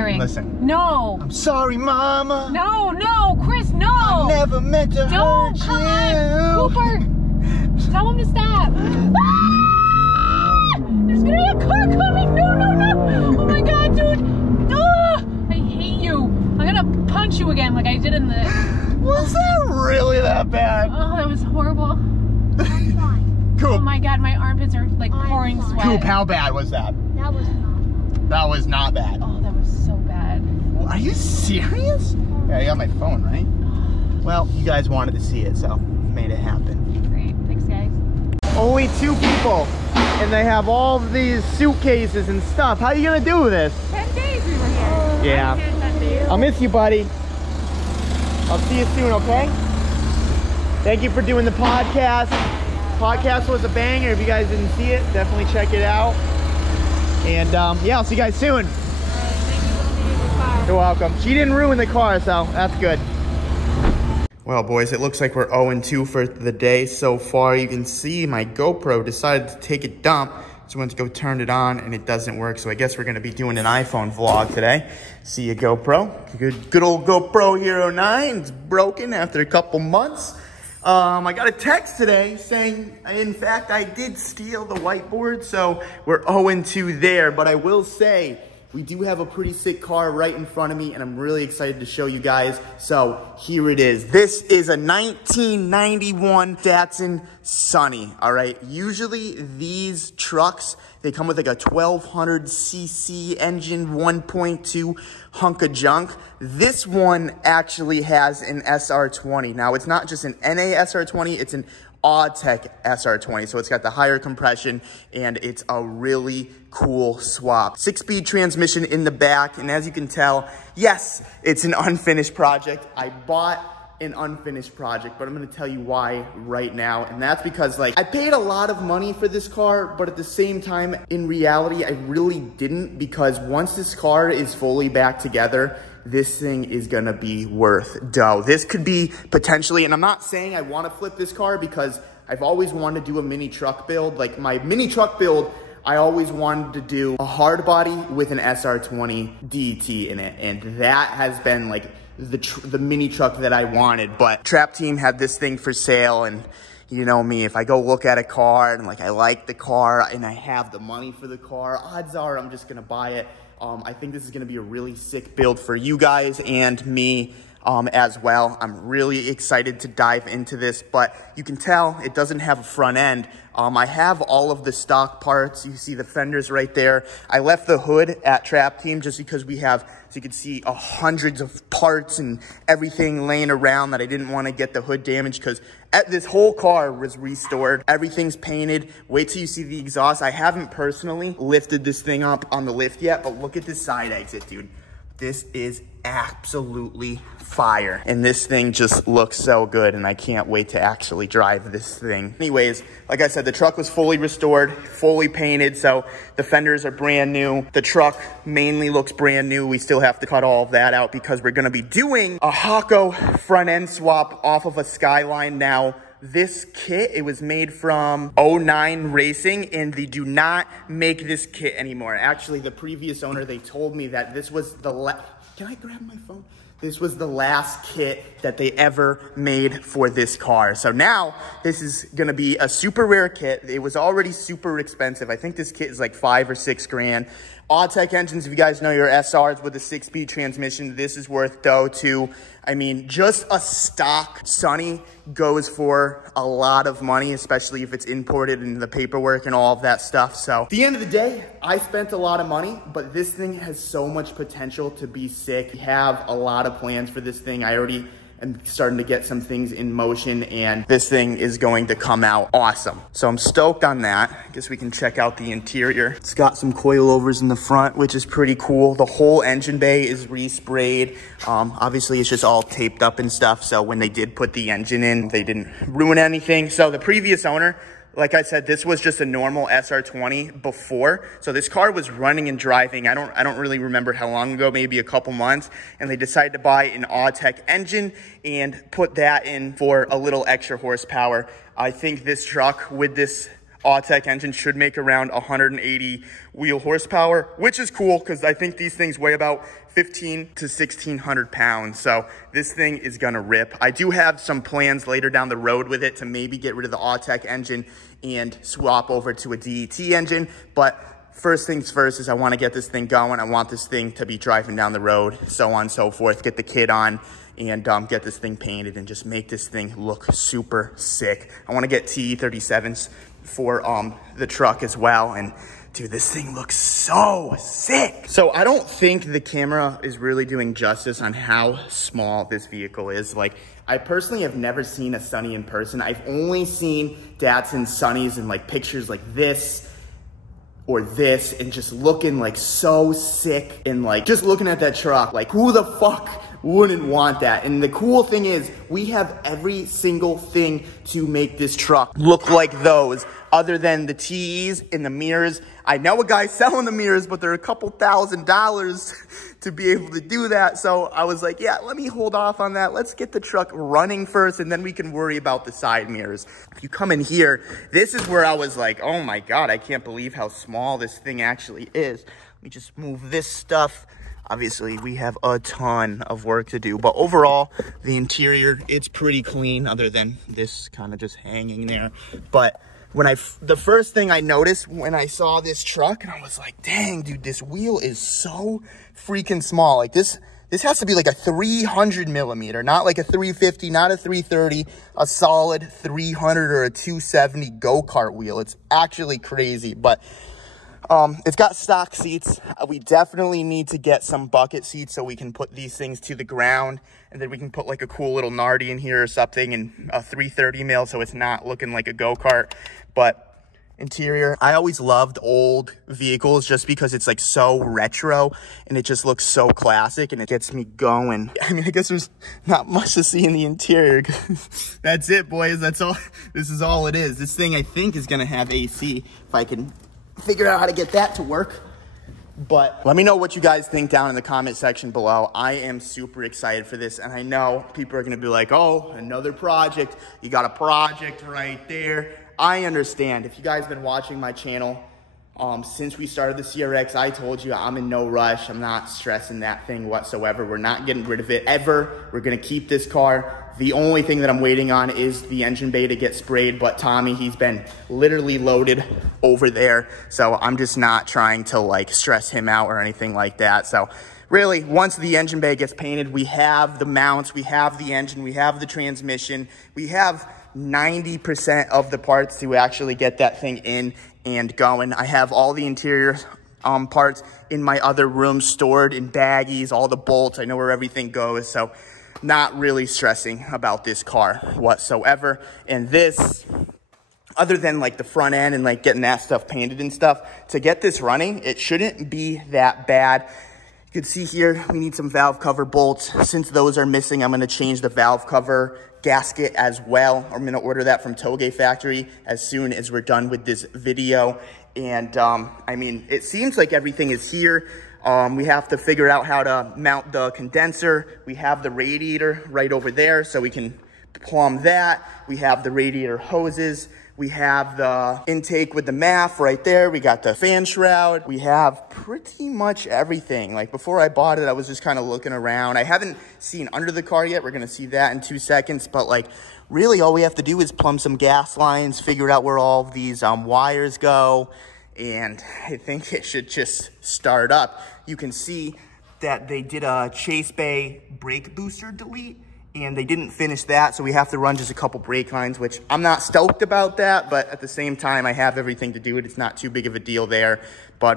swearing. Listen. No. I'm sorry, Mama. No, no, Chris, no. I never meant to hurt you. Come on, Cooper. Tell him to stop. Ah! There's gonna be a car coming. No, no, no. Oh my God, dude. Ah! I hate you. I'm gonna punch you again like I did in the... Was that really that bad? Oh, that was horrible. Coop. Oh my God, my armpits are like pouring sweat. Coop, how bad was that? That was not. That was not bad. Oh, that was so bad. Are you serious? Yeah, you got my phone, right? Well, you guys wanted to see it, so made it happen. Great, thanks guys. Only 2 people, and they have all these suitcases and stuff. How are you gonna do this? 10 days we were here. Yeah. 10 days. I'll miss you, buddy. I'll see you soon, okay? Thank you for doing the podcast. Podcast was a banger. If you guys didn't see it, definitely check it out. And yeah, I'll see you guys soon. Thank you for being in the car. You're welcome. She didn't ruin the car, so that's good. Well, boys, it looks like we're 0-2 for the day so far. You can see my GoPro decided to take a dump. So I went to go turn it on and it doesn't work. So I guess we're gonna be doing an iPhone vlog today. See you, GoPro. Good old GoPro Hero 9. It's broken after a couple months. I got a text today saying, in fact, I did steal the whiteboard. So we're 0-2 there. But I will say, we do have a pretty sick car right in front of me, and I'm really excited to show you guys. So here it is. This is a 1991 Datsun Sunny, all right? Usually these trucks, they come with like a 1200cc engine, 1.2 hunk of junk. This one actually has an SR20. Now, it's not just an NA SR20, it's an Tech SR20, so it's got the higher compression and it's a really cool swap. 6-speed transmission in the back, and as you can tell, yes, it's an unfinished project. I bought an unfinished project, but I'm gonna tell you why right now, and that's because like I paid a lot of money for this car, but at the same time, in reality, I really didn't, because once this car is fully back together, this thing is gonna be worth dough. This could be potentially, and I'm not saying I wanna flip this car because I've always wanted to do a mini truck build. Like my mini truck build, I always wanted to do a hard body with an SR20 DT in it. And that has been like the mini truck that I wanted. But Trap Team had this thing for sale, and you know me, if I go look at a car and like I like the car and I have the money for the car, odds are I'm just gonna buy it. I think this is gonna be a really sick build for you guys and me as well. I'm really excited to dive into this, but you can tell it doesn't have a front end. I have all of the stock parts. You see the fenders right there. I left the hood at Trap Team just because we have, so you can see hundreds of parts and everything laying around that I didn't want to get the hood damaged, because this whole car was restored. Everything's painted. Wait till you see the exhaust. I haven't personally lifted this thing up on the lift yet, but look at this side exit, dude. This is absolutely fire. And this thing just looks so good, and I can't wait to actually drive this thing. Anyways, like I said, the truck was fully restored, fully painted, so the fenders are brand new. The truck mainly looks brand new. We still have to cut all of that out because we're gonna be doing a Hako front end swap off of a Skyline. Now, this kit, it was made from 09 Racing, and they do not make this kit anymore. Actually, the previous owner, they told me that this was the can I grab my phone? This was the last kit that they ever made for this car. So now this is gonna be a super rare kit. It was already super expensive. I think this kit is like $5 or $6 grand. Tech engines, if you guys know your SRs with a 6-speed transmission, this is worth dough too. I mean, just a stock Sunny goes for a lot of money, especially if it's imported and the paperwork and all of that stuff. So at the end of the day, I spent a lot of money, but this thing has so much potential to be sick. We have a lot of plans for this thing. I already am starting to get some things in motion, and this thing is going to come out awesome. So I'm stoked on that. I guess we can check out the interior. It's got some coilovers in the front, which is pretty cool. The whole engine bay is resprayed. Obviously it's just all taped up and stuff, so when they did put the engine in, they didn't ruin anything. So the previous owner, like I said, this was just a normal SR20 before. So this car was running and driving. I don't really remember how long ago, maybe a couple months. And they decided to buy an Tech engine and put that in for a little extra horsepower. I think this truck with this Autech engine, should make around 180 wheel horsepower, which is cool because I think these things weigh about 15 to 1600 pounds. So this thing is gonna rip. I do have some plans later down the road with it to maybe get rid of the Autech engine and swap over to a DET engine. But first things first is I want to get this thing going. I want this thing to be driving down the road, so on and so forth. Get the kid on and get this thing painted and just make this thing look super sick. I want to get TE37s for the truck as well. And dude, this thing looks so sick. So I don't think the camera is really doing justice on how small this vehicle is. Like, I personally have never seen a Sunny in person. I've only seen Datsun Sunnies in like pictures like this or this, and just looking like so sick, and like just looking at that truck, like who the fuck wouldn't want that? And the cool thing is we have every single thing to make this truck look like those, other than the TEs and the mirrors. I know a guy selling the mirrors, but they're a couple $1,000s to be able to do that. So I was like, yeah, let me hold off on that. Let's get the truck running first, and then we can worry about the side mirrors. If you come in here, this is where I was like, oh my God, I can't believe how small this thing actually is. Let me just move this stuff. Obviously, we have a ton of work to do, but overall, the interior, it's pretty clean, other than this kind of just hanging there. But the first thing I noticed when I saw this truck, and I was like, dang, dude, this wheel is so freaking small. Like this has to be like a 300 millimeter, not like a 350, not a 330, a solid 300 or a 270 go-kart wheel. It's actually crazy, but it's got stock seats. We definitely need to get some bucket seats so we can put these things to the ground, and then we can put like a cool little Nardi in here or something, and a 330 mil so it's not looking like a go-kart. But interior, I always loved old vehicles just because it's like so retro and it just looks so classic, and it gets me going. I mean, I guess there's not much to see in the interior. That's it, boys. That's all. This is all it is. This thing, I think, is gonna have AC if I can figure out how to get that to work. But let me know what you guys think down in the comment section below. I am super excited for this, and I know people are gonna be like, oh, another project. You got a project right there. I understand. If you guys have been watching my channel since we started the CRX, I told you I'm in no rush. I'm not stressing that thing whatsoever. We're not getting rid of it ever. We're gonna keep this car. The only thing that I'm waiting on is the engine bay to get sprayed, but Tommy, he's been literally loaded over there. So I'm just not trying to like stress him out or anything like that. So really, once the engine bay gets painted, we have the mounts, we have the engine, we have the transmission, we have 90% of the parts to actually get that thing in and going. I have all the interior parts in my other room stored in baggies, all the bolts. I know where everything goes, so not really stressing about this car whatsoever. And this, other than like the front end and like getting that stuff painted and stuff, to get this running, it shouldn't be that bad. You can see here, we need some valve cover bolts. Since those are missing, I'm gonna change the valve cover gasket as well. I'm gonna order that from Toge Factory as soon as we're done with this video. And I mean, it seems like everything is here. We have to figure out how to mount the condenser. We have the radiator right over there, so we can plumb that. We have the radiator hoses. We have the intake with the MAF right there. We got the fan shroud. We have pretty much everything. Like before I bought it, I was just kind of looking around. I haven't seen under the car yet. We're gonna see that in 2 seconds. But like really all we have to do is plumb some gas lines, figure out where all of these wires go. And I think it should just start up. You can see that they did a Chase Bay brake booster delete, and they didn't finish that, so we have to run just a couple brake lines, which I'm not stoked about that, but at the same time, I have everything to do it. It's not too big of a deal there. But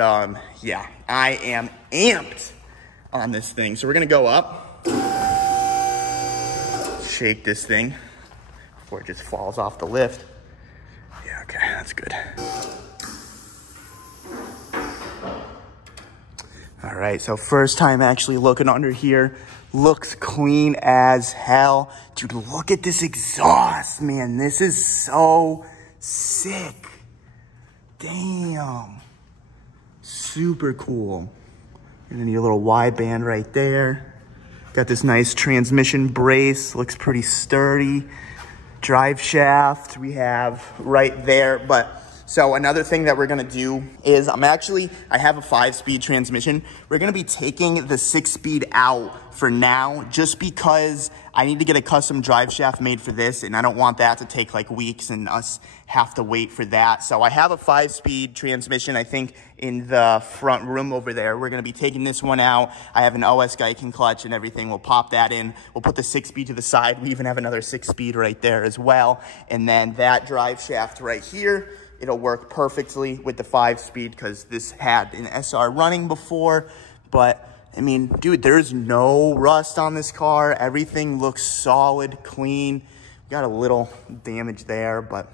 yeah, I am amped on this thing. So we're gonna go up, shake this thing before it just falls off the lift. Yeah, okay, that's good. All right, so first time actually looking under here. Looks clean as hell. Dude, look at this exhaust, man. This is so sick. Damn. Super cool. And then your little wide band right there. Got this nice transmission brace. Looks pretty sturdy. Drive shaft we have right there. But So another thing that we're gonna do is I have a 5-speed transmission. We're gonna be taking the 6-speed out for now, just because I need to get a custom drive shaft made for this, and I don't want that to take like weeks and us have to wait for that. So I have a 5-speed transmission, I think, in the front room over there. We're gonna be taking this one out. I have an OS Geiken clutch and everything. We'll pop that in. We'll put the 6-speed to the side. We even have another 6-speed right there as well. And then that drive shaft right here, it'll work perfectly with the 5-speed because this had an SR running before. But I mean, dude, there's no rust on this car. Everything looks solid, clean. Got a little damage there, but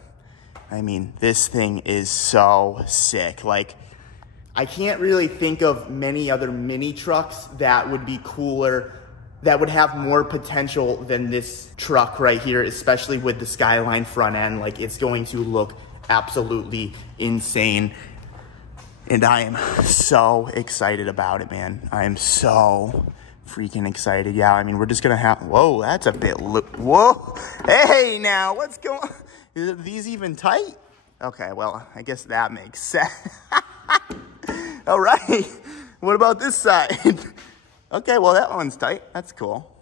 I mean, this thing is so sick. Like, I can't really think of many other mini trucks that would be cooler, that would have more potential than this truck right here, especially with the Skyline front end. Like, it's going to look absolutely insane. And I am so excited about it, man. I am so freaking excited. Yeah, I mean, we're just gonna have, whoa, that's a bit, whoa. Hey, now, what's going on? Are these even tight? Okay, well, I guess that makes sense. All right, what about this side? Okay, well, that one's tight. That's cool.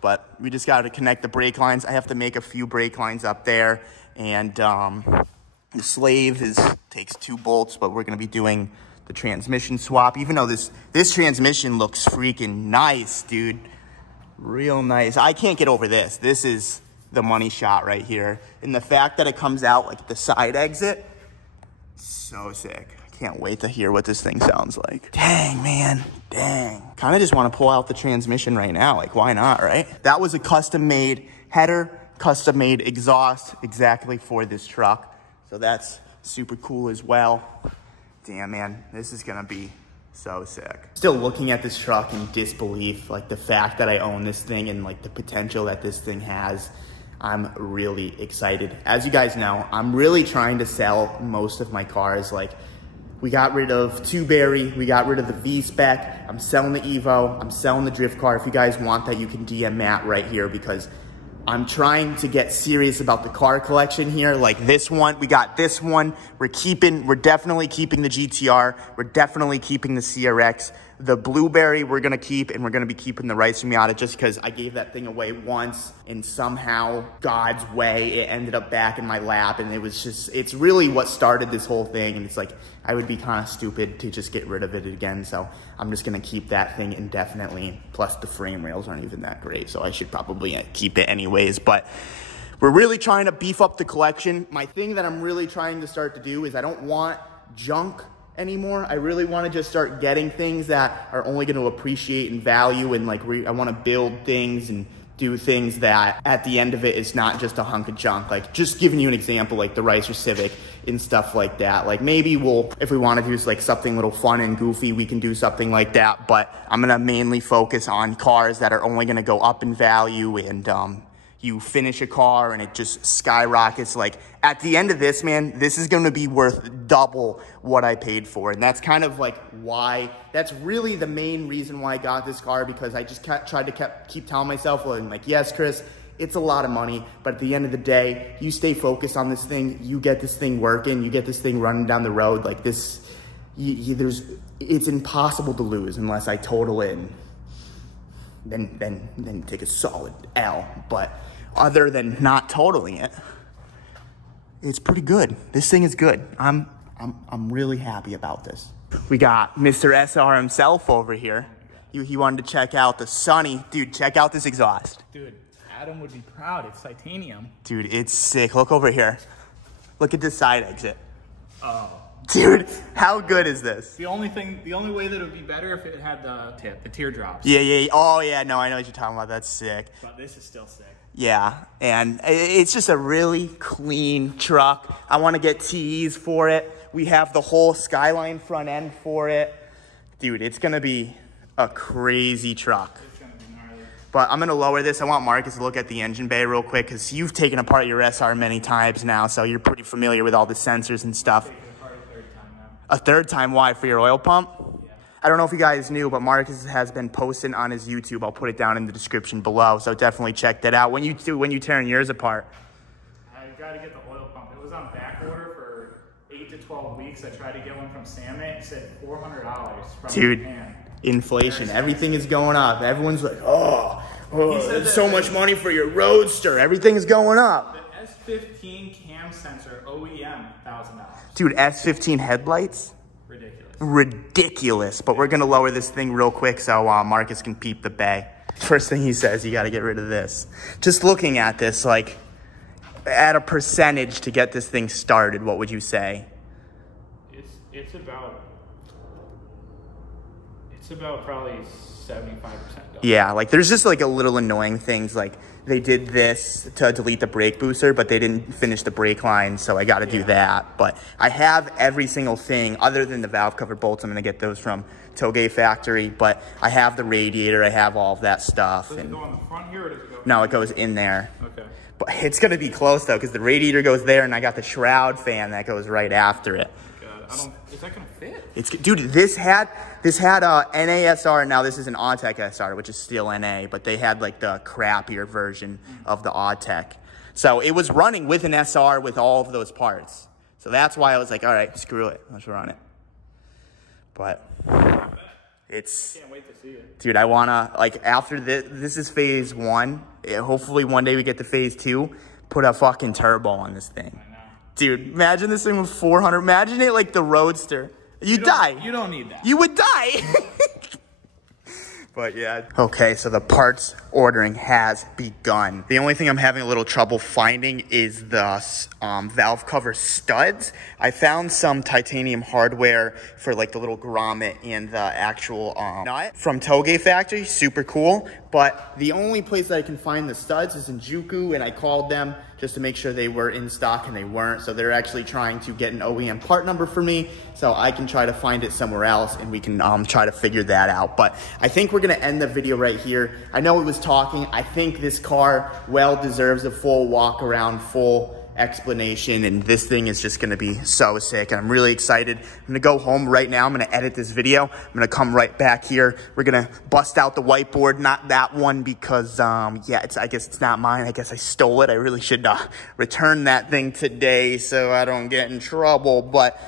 But we just got to connect the brake lines. I have to make a few brake lines up there. And the slave takes 2 bolts, but we're going to be doing the transmission swap. Even though this transmission looks freaking nice, dude. Real nice. I can't get over this. This is the money shot right here. And the fact that it comes out like the side exit, so sick. Can't wait to hear what this thing sounds like. Dang, man, dang. Kind of just want to pull out the transmission right now. Like, why not, right? That was a custom-made header, custom-made exhaust exactly for this truck. So that's super cool as well. Damn, man, this is gonna be so sick. Still looking at this truck in disbelief, like the fact that I own this thing and like the potential that this thing has. I'm really excited. As you guys know, I'm really trying to sell most of my cars. Like, we got rid of 2-Berry, we got rid of the V-Spec, I'm selling the Evo, I'm selling the drift car. If you guys want that, you can DM Matt right here, because I'm trying to get serious about the car collection here. Like this one, we got this one, we're definitely keeping the GTR, we're definitely keeping the CRX. The Blueberry we're gonna keep, and we're gonna be keeping the Rice Miata just because I gave that thing away once, and somehow, God's way, it ended up back in my lap, and it's really what started this whole thing, and it's like, I would be kind of stupid to just get rid of it again, so I'm just gonna keep that thing indefinitely. Plus the frame rails aren't even that great, so I should probably keep it anyways, but we're really trying to beef up the collection. My thing that I'm really trying to start to do is I don't want junk anymore. I really want to just start getting things that are only going to appreciate and value, and like I want to build things and do things that at the end of it is not just a hunk of junk. Like, just giving you an example, like the Ricer Civic and stuff like that. Like, maybe if we want to do like something a little fun and goofy, we can do something like that, but I'm going to mainly focus on cars that are only going to go up in value, and you finish a car and it just skyrockets. Like, at the end of this, man, this is going to be worth double what I paid for. And that's kind of like why, that's really the main reason why I got this car, because I just tried to keep telling myself, well, like, yes, Chris, it's a lot of money, but at the end of the day, you stay focused on this thing, you get this thing working, you get this thing running down the road. Like this, it's impossible to lose unless I total it and then take a solid L. But other than not totaling it, it's pretty good. This thing is good. I'm really happy about this. We got Mr. SR himself over here. He wanted to check out the Sunny. Dude, check out this exhaust. Dude, Adam would be proud. It's titanium. Dude, it's sick. Look over here. Look at this side exit. Oh. Dude, how good is this? The only way that it would be better if it had the teardrops. Yeah. Oh, yeah. No, I know what you're talking about. That's sick. But this is still sick. Yeah, and it's just a really clean truck. I want to get TEs for it. We have the whole Skyline front end for it. Dude, it's going to be a crazy truck. It's going to be gnarly. But I'm going to lower this. I want Marcus to look at the engine bay real quick, because you've taken apart your SR many times now, so you're pretty familiar with all the sensors and stuff. A third time? Why? For your oil pump? Yeah. I don't know if you guys knew, but Marcus has been posting on his YouTube. I'll put it down in the description below, so definitely check that out. When you tearing yours apart? I got to get the oil pump. It was on back order for 8 to 12 weeks. I tried to get one from Sam. It said $400 from Dude, Japan. inflation. Everything is going up. Everyone's like, oh it's so much money for your Roadster. Everything is going up. The S15 cam sensor OEM, $1,000. Dude, S15 headlights? Ridiculous. Ridiculous. But we're going to lower this thing real quick so Marcus can peep the bay. First thing he says, you got to get rid of this. Just looking at this, like, at a percentage to get this thing started, what would you say? It's about probably 75% done. Yeah, like there's just like a little annoying things, like they did this to delete the brake booster, but they didn't finish the brake line, so I got to do that. But I have every single thing other than the valve cover bolts. I'm going to get those from Toge Factory, but I have the radiator, I have all of that stuff. Does it go on the front here or does it go? No, it goes in there. Okay. But it's going to be close though, because the radiator goes there and I got the shroud fan that goes right after it. Is that gonna fit? Dude, this had NASR, and now this is an Autech SR, which is still NA, but they had like the crappier version of the Autech. So it was running with an SR with all of those parts. So that's why I was like, all right, screw it, let's run it. But it's, I can't wait to see it. dude, I wanna, like, after this is phase 1. Hopefully one day we get to phase 2, put a fucking turbo on this thing. Dude, imagine this thing with 400. Imagine it like the Roadster. You die. You don't need that. You would die. But yeah. Okay, so the parts ordering has begun. The only thing I'm having a little trouble finding is the valve cover studs. I found some titanium hardware for like the little grommet and the actual nut from Toge Factory. Super cool. But the only place that I can find the studs is in Juku, and I called them just to make sure they were in stock, and they weren't. So they're actually trying to get an OEM part number for me so I can try to find it somewhere else, and we can try to figure that out. But I think we're gonna end the video right here. I know it was talking. I think this car well deserves a full walk around, full explanation, and this thing is just gonna be so sick, and I'm really excited. I'm gonna go home right now. I'm gonna edit this video. I'm gonna come right back here. We're gonna bust out the whiteboard, not that one because yeah, I guess it's not mine. I guess I stole it. I really should return that thing today so I don't get in trouble, but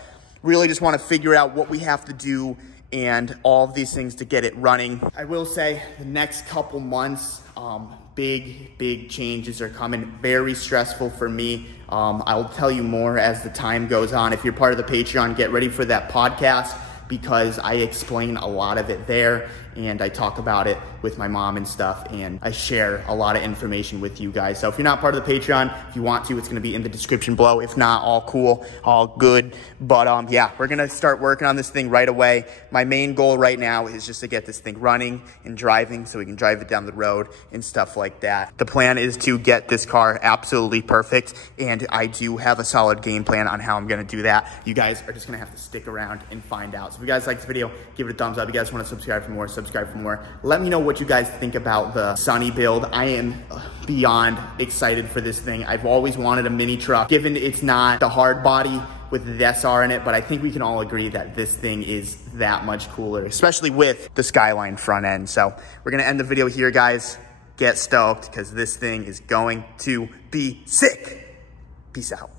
really just want to figure out what we have to do and all of these things to get it running. I will say the next couple months, big changes are coming. Very stressful for me. I'll tell you more as the time goes on. If you're part of the Patreon, get ready for that podcast because I explain a lot of it there, and I talk about it with my mom and stuff, and I share a lot of information with you guys. So if you're not part of the Patreon, if you want to, it's gonna be in the description below. If not, all cool, all good. But yeah, we're gonna start working on this thing right away. My main goal right now is just to get this thing running and driving so we can drive it down the road and stuff like that. The plan is to get this car absolutely perfect, and I do have a solid game plan on how I'm gonna do that. You guys are just gonna have to stick around and find out. So if you guys like this video, give it a thumbs up. If you guys wanna subscribe for more, subscribe for more. Let me know what you guys think about the Sunny build. I am beyond excited for this thing. I've always wanted a mini truck, given it's not the hard body with the SR in it, but I think we can all agree that this thing is that much cooler, especially with the Skyline front end. So we're gonna end the video here, guys. Get stoked, because this thing is going to be sick. Peace out.